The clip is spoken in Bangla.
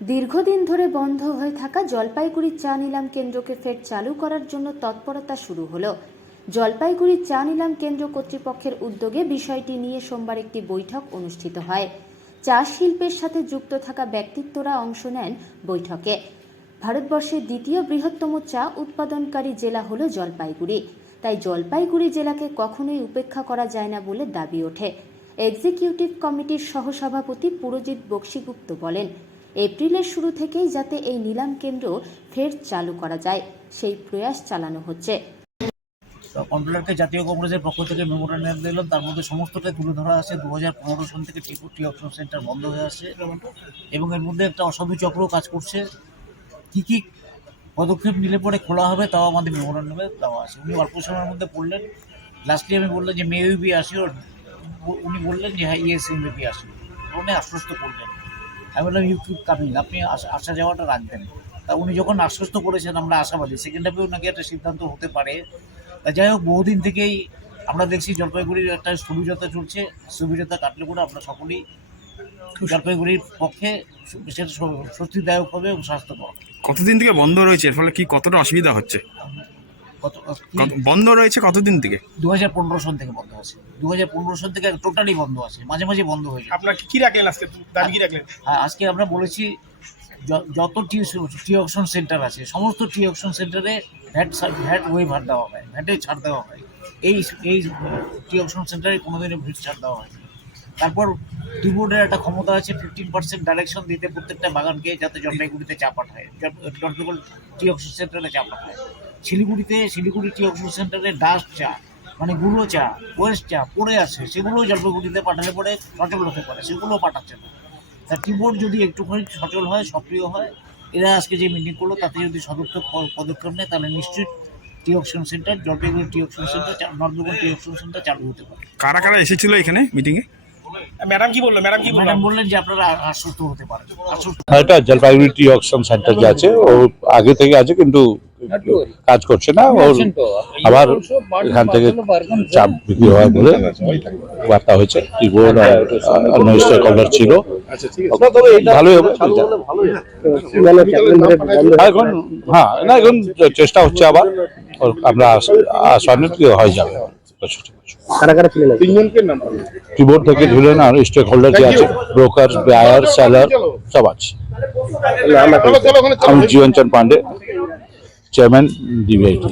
দীর্ঘদিন ধরে বন্ধ হয়ে থাকা জলপাইগুড়ি চা নিলাম কেন্দ্রকে ফের চালু করার জন্য তৎপরতা শুরু হলো। জলপাইগুড়ি চা নিলাম কেন্দ্র কর্তৃপক্ষের উদ্যোগে বিষয়টি নিয়ে সোমবার একটি বৈঠক অনুষ্ঠিত হয়। চা শিল্পের সাথে যুক্ত থাকা ব্যক্তিত্বরা অংশ নেন বৈঠকে। ভারতবর্ষের দ্বিতীয় বৃহত্তম চা উৎপাদনকারী জেলা হলো জলপাইগুড়ি, তাই জলপাইগুড়ি জেলাকে কখনোই উপেক্ষা করা যায় না বলে দাবি ওঠে। এক্সিকিউটিভ কমিটির সহসভাপতি পুরজিৎ বক্সিগুপ্ত বলেন, এপ্রিলের শুরু থেকেই যাতে এই নিলাম কেন্দ্র ফের চালু করা যায় সেই প্রয়াস চালানো হচ্ছে। কন্ট্রোলারকে জাতীয় কংগ্রেসের পক্ষ থেকে মেমোরেন্ডাম দিলাম, তার মধ্যে সমস্তটাই তুলে ধরা আছে। 2015 সাল থেকে টি অপশন সেন্টার বন্ধ হয়ে আসছে এবং এর মধ্যে একটা অসাধু চক্র কাজ করছে। কী কী পদক্ষেপ নিলে পরে খোলা হবে তাও আমাদের মেমোরেন্ডামে দেওয়া আছে। উনি অল্প সময়ের মধ্যে বললেন, লাস্টলি আমি বললাম যে মে বি আসিওর, উনি বললেন যে হ্যাঁ ইয়েস মে বি আসিওর, উনি আশ্বস্ত করলেন। আমি বললাম ইউ কিপ কামিং, আপনি আসা যাওয়াটা রাখবেন। তা উনি যখন আশ্বস্ত করেছেন আমরা আশাবাদী সেকেন্ড হাফেও নাকি একটা সিদ্ধান্ত হতে পারে। তা যাই হোক, বহুদিন থেকেই আমরা দেখছি জলপাইগুড়ির একটা স্থবিরতা চলছে। স্থবিরতা কাটলে করে আমরা সকলেই জলপাইগুড়ির পক্ষে সেটা স্বস্তিদায়ক হবে এবং স্বাস্থ্যকর। কতদিন থেকে বন্ধ রয়েছে, এর ফলে কি কতটা অসুবিধা হচ্ছে? বন্ধ রয়েছে কতদিন থেকে? 2015 সাল থেকে বন্ধ আছে। 2015 সাল থেকে টোটালি বন্ধ আছে, মাঝে মাঝে বন্ধ হয়ে যায়। আপনারা কি রাখলেন আজকে, দাবি কি রাখলেন? আজকে আমরা বলেছি যত টি অকশন সেন্টার আছে সমস্ত টি অকশন সেন্টারে ভ্যাট ওয়েভার দেওয়া হয়, ভ্যাটে ছাড় দেওয়া হয়। এই টি অকশন সেন্টারে কোনোদিনও ভ্যাট ছাড় দেওয়া হয়। তারপর টি বোর্ডের একটা ক্ষমতা আছে 15% ডাইরেকশন দিতে প্রত্যেকটা বাগানকে, যাতে জলপাইগুড়িতে চা পাঠায়, জলপাইগুড়ি টি অকশন সেন্টারে চা পাঠায়। শিলিগুড়ি টি অকশন সেন্টারে ডাস্ট চা, মানে গুঁড়ো চা, ওয়েস্ট চা পড়ে আছে, সেগুলোও জলপাইগুড়িতে পাঠালে পরে সচল হতে পারে, সেগুলোও পাঠাচ্ছে না। তা টি বোর্ড যদি একটুখানি সচল হয়, সক্রিয় হয়, এরা আজকে যে মিটিং করলো তাতে যদি সদর্থক পদক্ষেপ নেয় তাহলে নিশ্চিত টি অকশন সেন্টার, জলপাইগুড়ি টি অকশন সেন্টার, নর্থ বেঙ্গল টি অকশন সেন্টার চালু হতে পারে। কারা কারা এসেছিল এখানে মিটিংয়ে? ম্যাডাম কি বললো? ম্যাডাম বললেন যে আপনারা আশ্বস্ত হতে পারেন। এটা জলপাইগুড়ি টি অকশন সেন্টার যে আছে ও আগে থেকে আছে কিন্তু কাজ করছে না। ওর আবার এখান থেকে চাপ বিক্রি হয় বলে বার্তা হয়েছে। টি বোর্ড আর অন্য স্টেক হোল্ডার ছিল, ভালোই হবে এখন। হ্যাঁ না, এখন চেষ্টা হচ্ছে আবার, আমরা আসানের হয়ে যাবে। টি বোর্ড থেকে ধরলেন আর স্টেক হোল্ডার যে আছে, ব্রোকার, বায়ার, সেলার সব আছে। আমি জীবন চাঁদ পান্ডে, চেয়ারম্যান ডিবিআইটি।